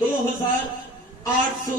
2800